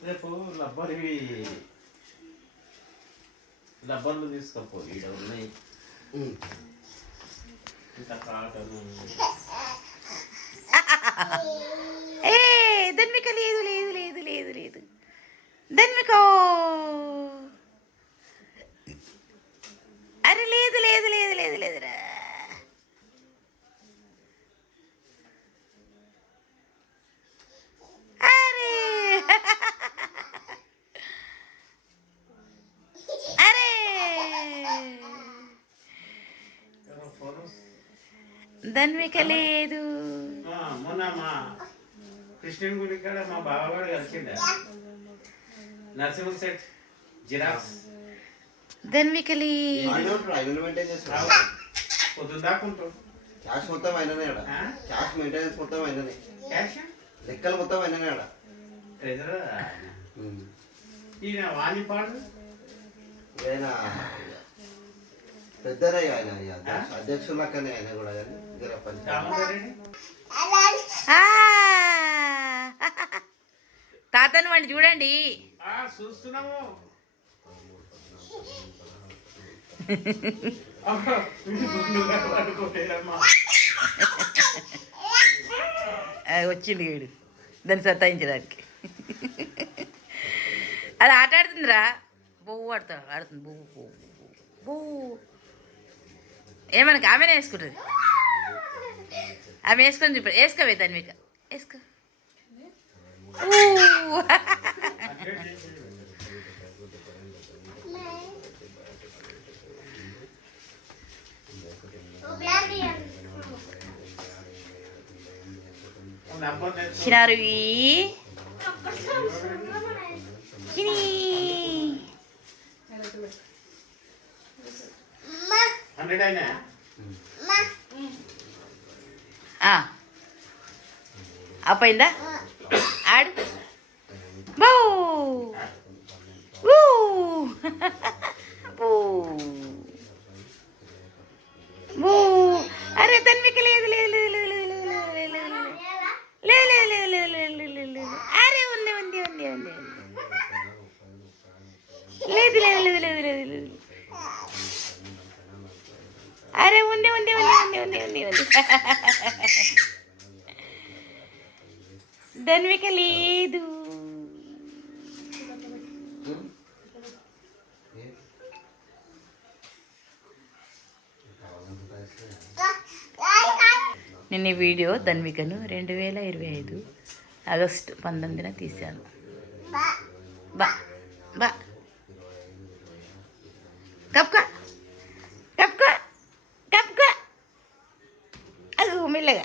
రేపు లబ్బర్లు తీసుకోపో ఈడ ఉన్నాయి ఇంకా కాటన్ ధన్విక లేదు లేదు లేదు లేదు లేదు ధన్విక అరే లేదు లేదు లేదు లేదు లేదురా అరే అరే ధన్విక లేదు. మొన్న మా కృష్ణుని గుడి కాడ మా బావగాడు కలిసిండ నరసింహ సెట్ జిరాక్స్ ధన్విక పొద్దున్న దాకుంటాడు క్యాష్ మొత్తం అయిననే ఆడ క్యాష్ మెయింటెనెన్స్ మొత్తం అయిననే క్యాష్ లెక్కలు మొత్తం అయిననే ఆడ ట్రెజరర్ ఈయన వాణి పాడు ఆయన పెద్దనే ఆయన అధ్యక్షులు లెక్కనే ఆయన కూడా కానీ తాతను వాడిని చూడండి చూస్తున్నాము వచ్చింది వీడు దాన్ని సత్తాయించడానికి. అది ఆట ఆడుతుందిరా బొవ్వు ఆడుతుంది బొవ్వు బొవ్వు బొవ్వు ఏమనక ఆమెనే వేసుకుంటుంది. ఆమె వేసుకొని చూపి వేసుకోవే దాని మీకు వేసుకో. చిన్నారువి చిని అపోయిందా ఆడు బో బో అరే తన్విక లేదు లేదు లేదు అరే ఉంది ఉంది ఉంది ఉంది లేదు లేదు లేదు లేదు లేదు లేదు అరే ఉంది ఉంది ఉంది ఉంది ఉంది ఉంది ఉంది ధన్విక లేదు. నేను ఈ వీడియో ధన్వికను 2025 ఆగస్టు 19న తీశాను. బా బా కప్కా కప్కా కప్కా అది మెల్లగా